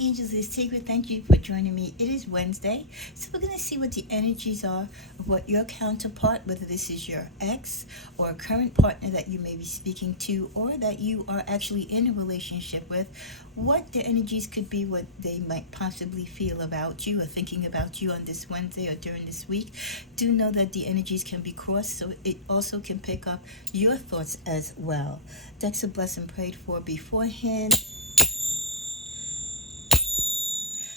angels, it's Tigra. Thank you for joining me. It is Wednesday, so we're going to see what the energies are of what your counterpart, whether this is your ex or a current partner that you may be speaking to or that you are actually in a relationship with, what the energies could be, what they might possibly feel about you or thinking about you on this Wednesday or during this week. Do know that the energies can be crossed, so it also can pick up your thoughts as well. Decks are blessed and prayed for beforehand.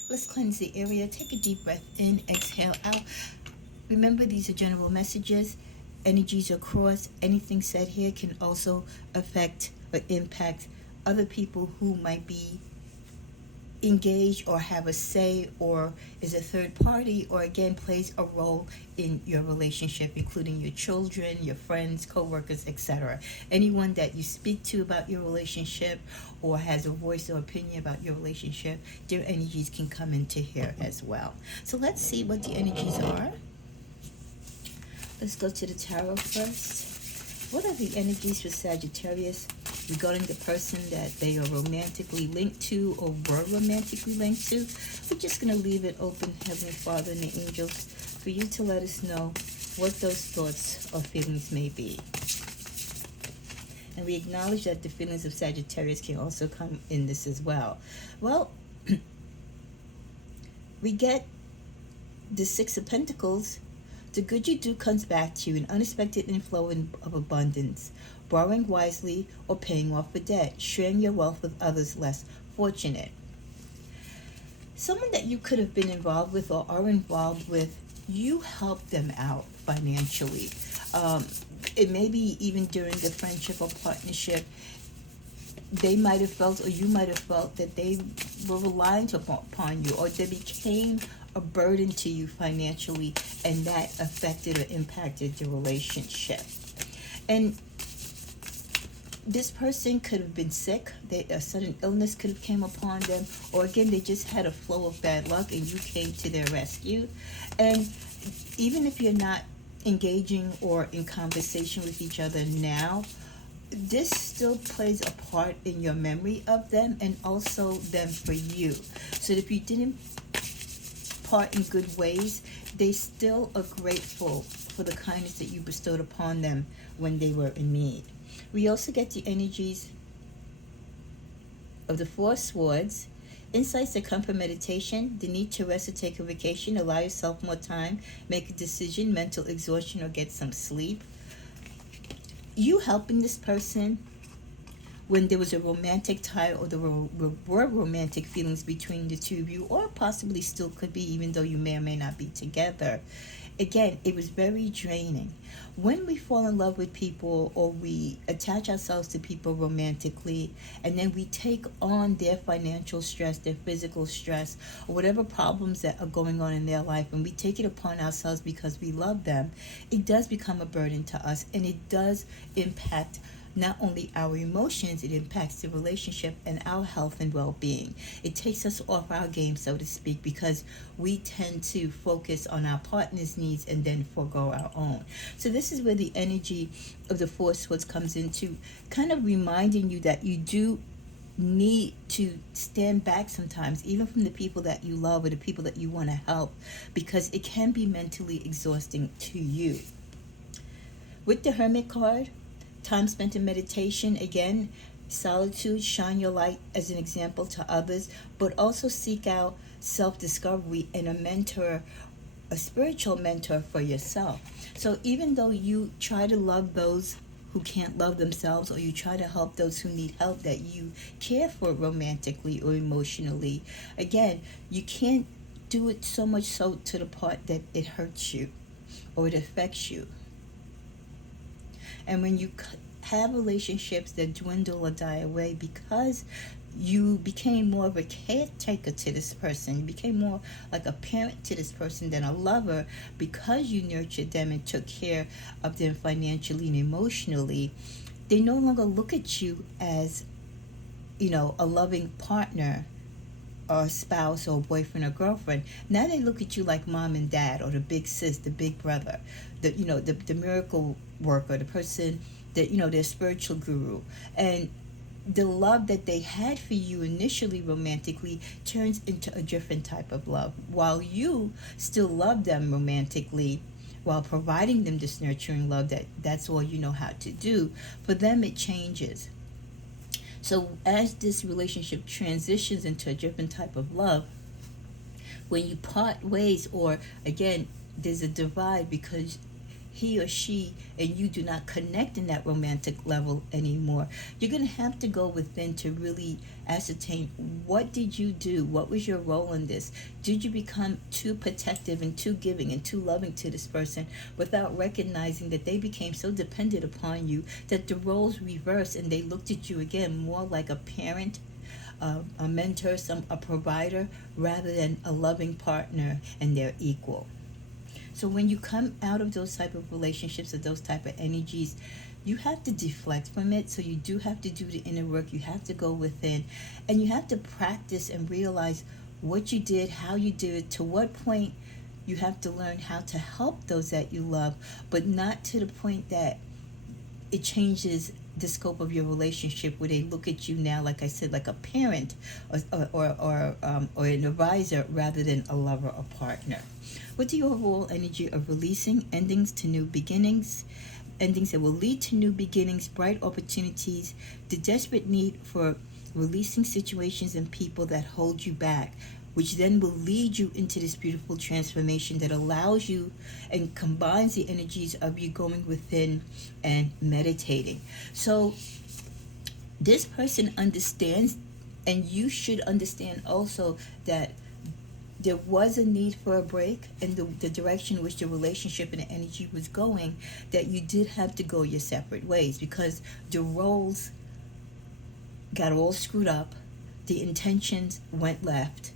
Let's cleanse the area. Take a deep breath in, exhale out. Remember, these are general messages. Energies are crossed. Anything said here can also affect or impact other people who might be engaged or have a say or is a third party or again plays a role in your relationship, including your children, your friends, co-workers, etc. Anyone that you speak to about your relationship or has a voice or opinion about your relationship, their energies can come into here as well. So let's see what the energies are. Let's go to the tarot first. What are the energies for Sagittarius regarding the person that they are romantically linked to or were romantically linked to? We're just going to leave it open, Heavenly Father and the angels, for you to let us know what those thoughts or feelings may be. And we acknowledge that the feelings of Sagittarius can also come in this as well. Well, we get the Six of Pentacles. The good you do comes back to you, an unexpected inflow of abundance, borrowing wisely or paying off a debt, sharing your wealth with others less fortunate. Someone that you could have been involved with or are involved with, you help them out financially. It may be even during the friendship or partnership, they might have felt or you might have felt that they were reliant upon you or they became a burden to you financially, and that affected or impacted the relationship. And this person could have been sick, a sudden illness could have came upon them, or again they just had a flow of bad luck and you came to their rescue. And even if you're not engaging or in conversation with each other now, this still plays a part in your memory of them and also them for you. So if you didn't part in good ways, they still are grateful for the kindness that you bestowed upon them when they were in need. We also get the energies of the Four Swords, insights that come from meditation, the need to rest or take a vacation, allow yourself more time, make a decision, mental exhaustion, or get some sleep. You helping this person when there was a romantic tie or there were romantic feelings between the two of you, or possibly still could be, even though you may or may not be together. Again, it was very draining. When we fall in love with people or we attach ourselves to people romantically, and then we take on their financial stress, their physical stress, or whatever problems that are going on in their life, and we take it upon ourselves because we love them, it does become a burden to us, and it does impact not only our emotions, it impacts the relationship and our health and well-being. It takes us off our game, so to speak, because we tend to focus on our partner's needs and then forego our own. So this is where the energy of the Four Swords comes into, kind of reminding you that you do need to stand back sometimes, even from the people that you love or the people that you want to help, because it can be mentally exhausting to you. With the Hermit card, time spent in meditation, again, solitude, shine your light as an example to others, but also seek out self-discovery and a mentor, a spiritual mentor for yourself. So even though you try to love those who can't love themselves, or you try to help those who need help that you care for romantically or emotionally, again, you can't do it so much so to the part that it hurts you or it affects you. And when you have relationships that dwindle or die away because you became more of a caretaker to this person, you became more like a parent to this person than a lover, because you nurtured them and took care of them financially and emotionally, they no longer look at you as, a loving partner or a spouse or boyfriend or girlfriend. Now they look at you like mom and dad, or the big sis, the big brother, the miracle worker, the person that, their spiritual guru. And the love that they had for you initially romantically turns into a different type of love. While you still love them romantically, while providing them this nurturing love that's all you know how to do, for them it changes. So as this relationship transitions into a different type of love, when you part ways, or again, there's a divide because he or she and you do not connect in that romantic level anymore, you're going to have to go within to really ascertain, what did you do? What was your role in this? Did you become too protective and too giving and too loving to this person without recognizing that they became so dependent upon you that the roles reversed and they looked at you again more like a parent, a mentor, a provider, rather than a loving partner and their equal? So when you come out of those type of relationships or those type of energies, you have to deflect from it. So you do have to do the inner work. You have to go within, and you have to practice and realize what you did, how you did it, to what point. You have to learn how to help those that you love, but not to the point that it changes the scope of your relationship, where they look at you now, like I said, like a parent or an advisor rather than a lover or partner. With the overall energy of releasing, endings to new beginnings, endings that will lead to new beginnings, bright opportunities, the desperate need for releasing situations and people that hold you back, which then will lead you into this beautiful transformation that allows you and combines the energies of you going within and meditating. So this person understands, and you should understand also, that there was a need for a break, and the direction in which the relationship and the energy was going, that you did have to go your separate ways because the roles got all screwed up, the intentions went left,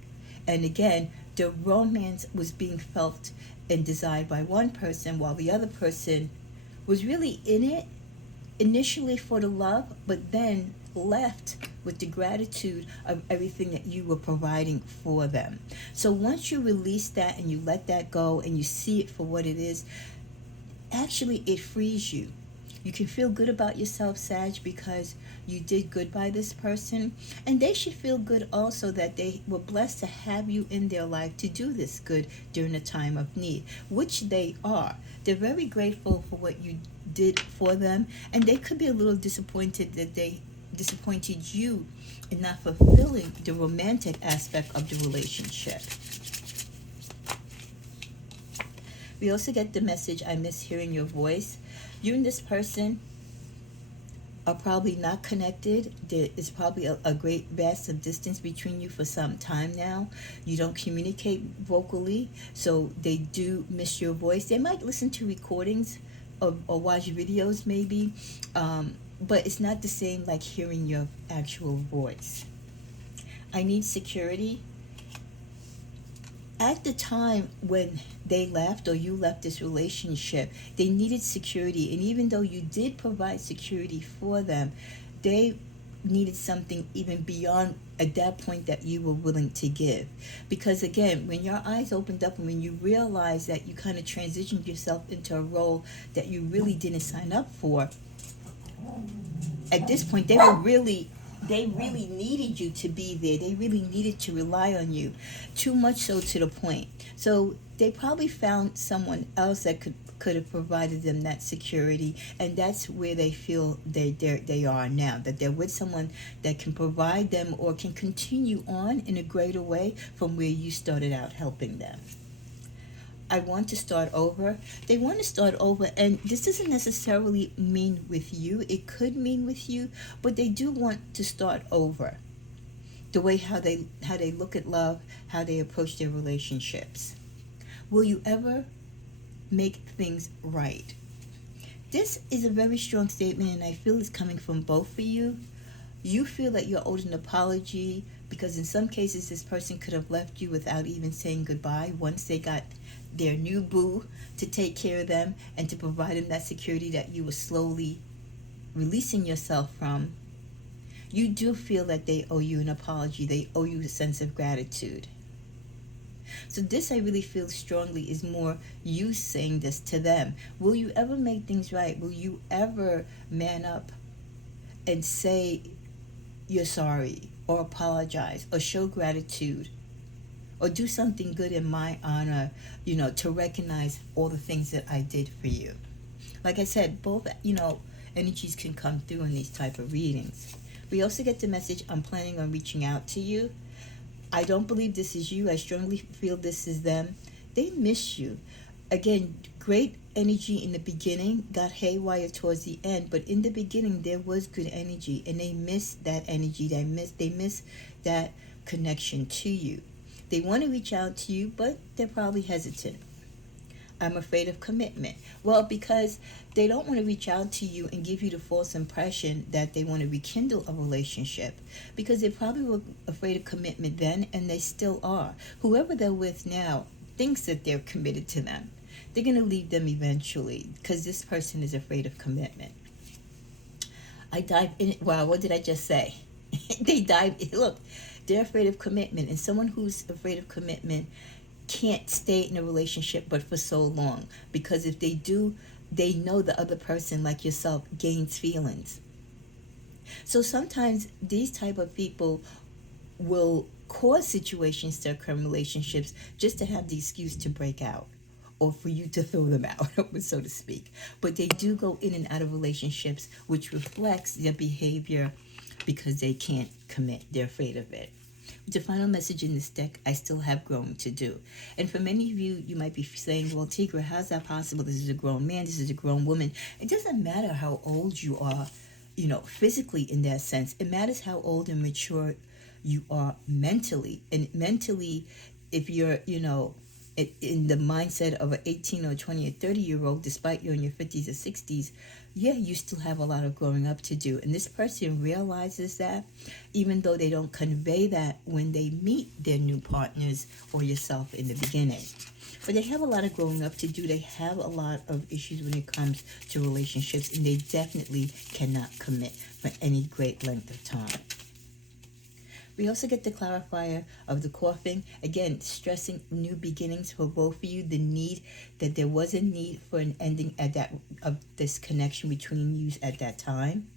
and again, the romance was being felt and desired by one person, while the other person was really in it initially for the love, but then left with the gratitude of everything that you were providing for them. So once you release that and you let that go and you see it for what it is, actually it frees you. You can feel good about yourself, Sag, because you did good by this person. And they should feel good also that they were blessed to have you in their life to do this good during a time of need, which they are. They're very grateful for what you did for them. And they could be a little disappointed that they disappointed you in not fulfilling the romantic aspect of the relationship. We also get the message, I miss hearing your voice. You and this person are probably not connected. There is probably a great vast of distance between you for some time now. You don't communicate vocally, so they do miss your voice. They might listen to recordings or watch videos maybe, but it's not the same like hearing your actual voice. I need security. At the time when they left or you left this relationship, they needed security. And even though you did provide security for them, they needed something even beyond at that point that you were willing to give. Because again, when your eyes opened up and when you realized that you kind of transitioned yourself into a role that you really didn't sign up for, at this point they really needed you to be there. They really needed to rely on you, too much so to the point. So they probably found someone else that could have provided them that security, and that's where they feel they are now, that they're with someone that can provide them or can continue on in a greater way from where you started out helping them. I want to start over. They want to start over, and this doesn't necessarily mean with you. It could mean with you, but they do want to start over. The way how they look at love, how they approach their relationships. Will you ever make things right? This is a very strong statement, and I feel it's coming from both of you. You feel that you're owed an apology because in some cases this person could have left you without even saying goodbye once they got their new boo to take care of them and to provide them that security that you were slowly releasing yourself from. You do feel that they owe you an apology. They owe you a sense of gratitude. So this, I really feel strongly, is more you saying this to them. Will you ever make things right? Will you ever man up and say you're sorry, or apologize, or show gratitude, or do something good in my honor, to recognize all the things that I did for you. Like I said, both, energies can come through in these type of readings. We also get the message, I'm planning on reaching out to you. I don't believe this is you. I strongly feel this is them. They miss you. Again, great energy in the beginning, got haywire towards the end, but in the beginning there was good energy, and they miss that energy. They miss that connection to you. They want to reach out to you, but they're probably hesitant. I'm afraid of commitment. Well, because they don't want to reach out to you and give you the false impression that they want to rekindle a relationship, because they probably were afraid of commitment then, and they still are. Whoever they're with now thinks that they're committed to them. They're going to leave them eventually because this person is afraid of commitment. I dive in. Wow, what did I just say? They dive. Look, they're afraid of commitment, and someone who's afraid of commitment can't stay in a relationship but for so long, because if they do, they know the other person, like yourself, gains feelings. So sometimes these type of people will cause situations to occur in relationships just to have the excuse to break out, or for you to throw them out, so to speak. But they do go in and out of relationships, which reflects their behavior because they can't commit. They're afraid of it. The final message in this deck, I still have growing to do. And for many of you, you might be saying, well, Tigra, how's that possible? This is a grown man. This is a grown woman. It doesn't matter how old you are, physically in that sense. It matters how old and mature you are mentally. And mentally, if you're, in the mindset of an 18 or 20 or 30-year-old, despite you're in your 50s or 60s, yeah, you still have a lot of growing up to do. And this person realizes that, even though they don't convey that when they meet their new partners or yourself in the beginning. But they have a lot of growing up to do. They have a lot of issues when it comes to relationships, and they definitely cannot commit for any great length of time. We also get the clarifier of the Coffin, again, stressing new beginnings for both of you, the need that there was a need for an ending of this connection between you at that time.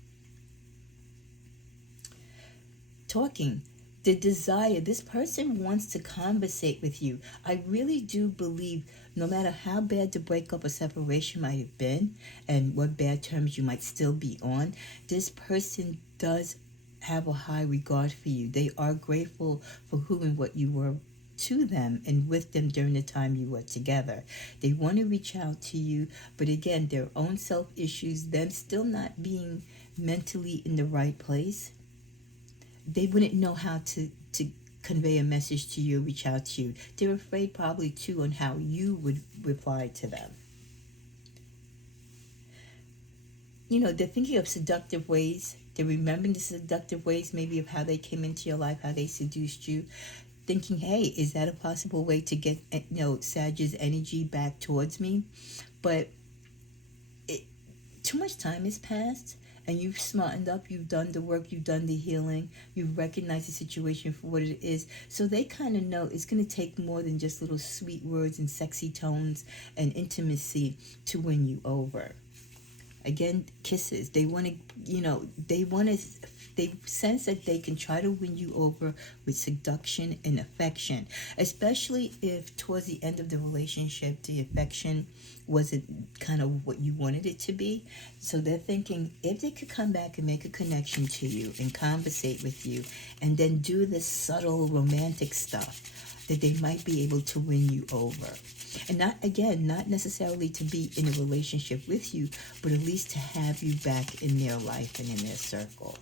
Talking, the desire, this person wants to conversate with you. I really do believe no matter how bad the breakup or separation might have been and what bad terms you might still be on, this person does have a high regard for you. They are grateful for who and what you were to them and with them during the time you were together. They want to reach out to you, but again, their own self issues, them still not being mentally in the right place, they wouldn't know how to convey a message to you, reach out to you. They're afraid probably too on how you would reply to them. They're thinking of seductive ways. They're remembering the seductive ways, maybe of how they came into your life, how they seduced you. Thinking, hey, is that a possible way to get, Sag's energy back towards me? But too much time has passed, and you've smartened up, you've done the work, you've done the healing, you've recognized the situation for what it is. So they kind of know it's going to take more than just little sweet words and sexy tones and intimacy to win you over. Again, kisses. They want to, they sense that they can try to win you over with seduction and affection, especially if towards the end of the relationship, the affection wasn't kind of what you wanted it to be. So they're thinking if they could come back and make a connection to you and conversate with you and then do this subtle romantic stuff, that they might be able to win you over. And not necessarily to be in a relationship with you, but at least to have you back in their life and in their circle.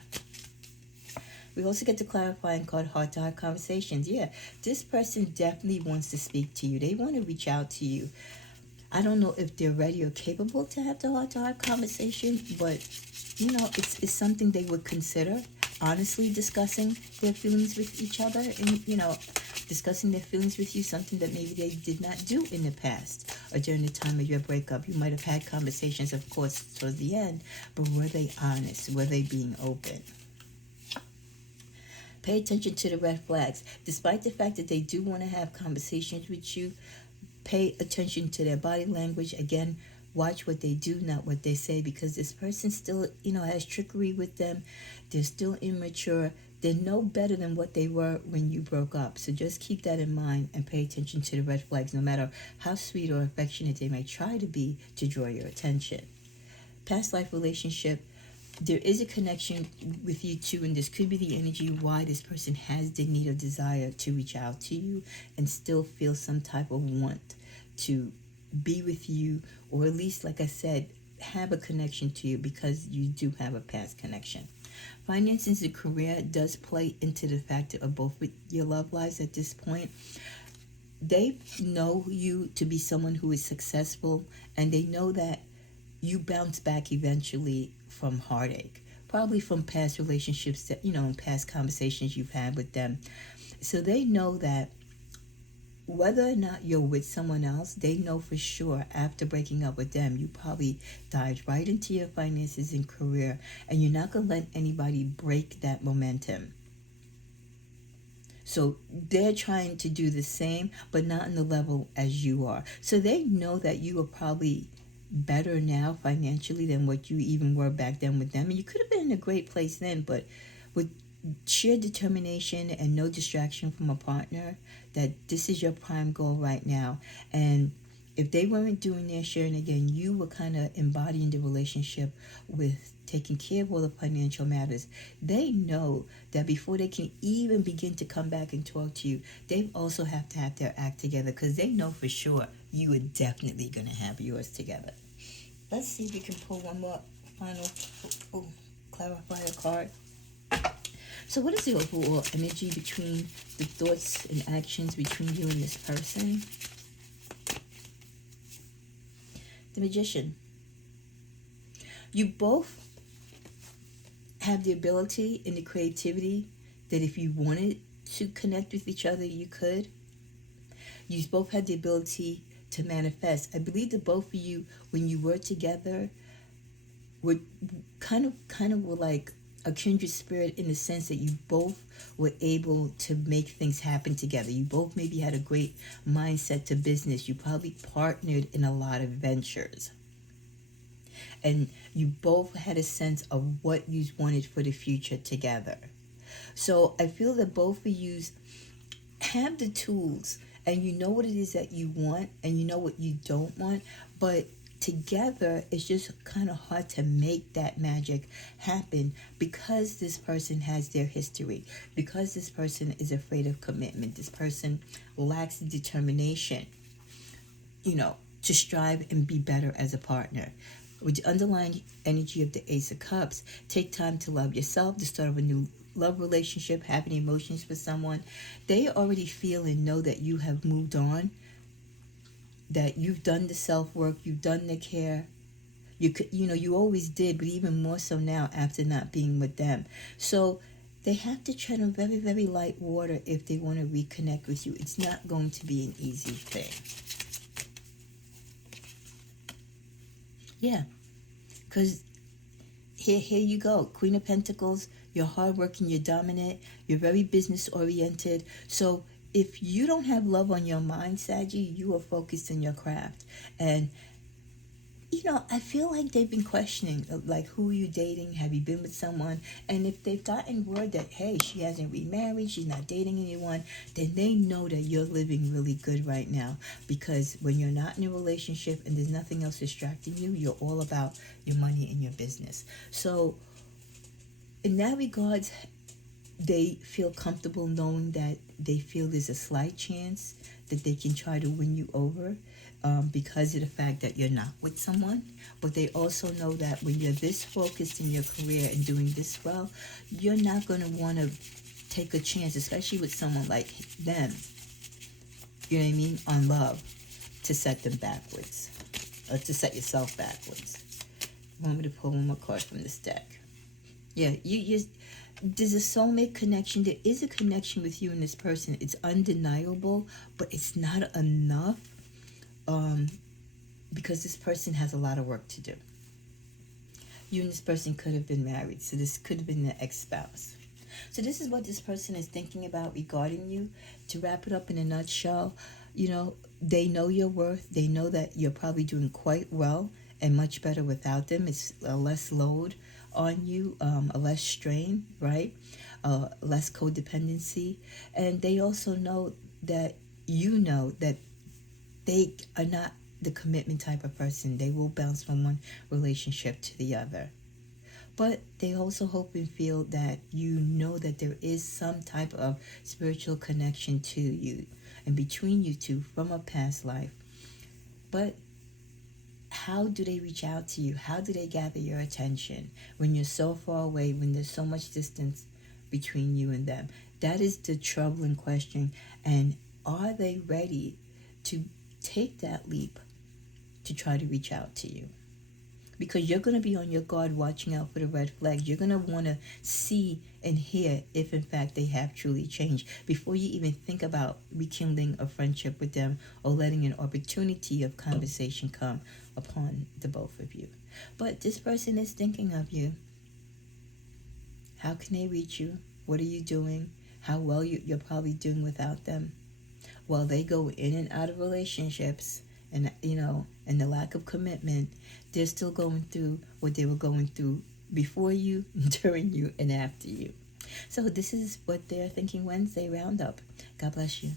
We also get the clarifying card, heart-to-heart conversations. Yeah, this person definitely wants to speak to you. They want to reach out to you. I don't know if they're ready or capable to have the heart-to-heart conversation, but, it's something they would consider, honestly discussing their feelings with each other and, discussing their feelings with you, something that maybe they did not do in the past or during the time of your breakup. You might have had conversations, of course, towards the end, but were they honest? Were they being open? Pay attention to the red flags. Despite the fact that they do want to have conversations with you, pay attention to their body language. Again, watch what they do, not what they say, because this person still, has trickery with them. They're still immature. They're no better than what they were when you broke up. So just keep that in mind and pay attention to the red flags, no matter how sweet or affectionate they may try to be to draw your attention. Past life relationship, there is a connection with you two, and this could be the energy why this person has the need or desire to reach out to you and still feel some type of want to be with you, or at least, like I said, have a connection to you, because you do have a past connection. Finances and career does play into the factor of both with your love lives at this point. They know you to be someone who is successful, and they know that you bounce back eventually from heartache, probably from past relationships that, and past conversations you've had with them. So they know that whether or not you're with someone else, they know for sure after breaking up with them, you probably dived right into your finances and career, and you're not going to let anybody break that momentum. So they're trying to do the same, but not on the level as you are. So they know that you are probably better now financially than what you even were back then with them. And you could have been in a great place then, but with sheer determination and no distraction from a partner, that this is your prime goal right now. And if they weren't doing their share, and again, you were kind of embodying the relationship with taking care of all the financial matters, they know that before they can even begin to come back and talk to you, they also have to have their act together, because they know for sure you are definitely going to have yours together. Let's see if we can pull one more final clarifier card. So what is the overall energy between the thoughts and actions between you and this person? The Magician. You both have the ability and the creativity that if you wanted to connect with each other, you could. You both had the ability to manifest. I believe that both of you, when you were together, were kind of were like a kindred spirit, in the sense that you both were able to make things happen together. You both maybe had a great mindset to business. You probably partnered in a lot of ventures. And you both had a sense of what you wanted for the future together. So I feel that both of you have the tools, and you know what it is that you want, and you know what you don't want, but together it's just kind of hard to make that magic happen, because this person has their history, because this person is afraid of commitment, this person lacks the determination, to strive and be better as a partner. With the underlying energy of the Ace of Cups, take time to love yourself, to start a new love relationship, having emotions for someone. They already feel and know that you have moved on, that you've done the self-work, you've done the care. You always did, but even more so now after not being with them. So they have to tread on very, very light water if they want to reconnect with you. It's not going to be an easy thing. Yeah, because here you go. Queen of Pentacles, you're hardworking, you're dominant, you're very business oriented. So if you don't have love on your mind, Saggy, you are focused in your craft. And I feel like they've been questioning, like, who are you dating? Have you been with someone? And if they've gotten word that, hey, she hasn't remarried, she's not dating anyone, then they know that you're living really good right now. Because when you're not in a relationship and there's nothing else distracting you, you're all about your money and your business. So in that regard, they feel comfortable knowing that they feel there's a slight chance that they can try to win you over, because of the fact that you're not with someone. But they also know that when you're this focused in your career and doing this well, you're not going to want to take a chance, especially with someone like them, you know what I mean, on love, to set them backwards, or to set yourself backwards. You want me to pull one more card from this deck? Yeah, there's a soulmate connection. There is a connection with you and this person. It's undeniable, but it's not enough, because this person has a lot of work to do. You and this person could have been married, so this could have been the ex-spouse. So this is what this person is thinking about regarding you. To wrap it up in a nutshell, they know your worth. They know that you're probably doing quite well and much better without them. It's a less load on you, a less strain, right? Less codependency. And they also know that you know that they are not the commitment type of person. They will bounce from one relationship to the other. But they also hope and feel that you know that there is some type of spiritual connection to you and between you two from a past life. But how do they reach out to you? How do they gather your attention when you're so far away, when there's so much distance between you and them? That is the troubling question. And are they ready to take that leap to try to reach out to you? Because you're going to be on your guard watching out for the red flags. You're going to want to see and hear if in fact they have truly changed before you even think about rekindling a friendship with them or letting an opportunity of conversation come upon the both of you. But this person is thinking of you. How can they reach you? What are you doing? How well you're probably doing without them? Well, they go in and out of relationships, and and the lack of commitment, they're still going through what they were going through before you, during you, and after you. So this is what they're thinking Wednesday roundup. God bless you.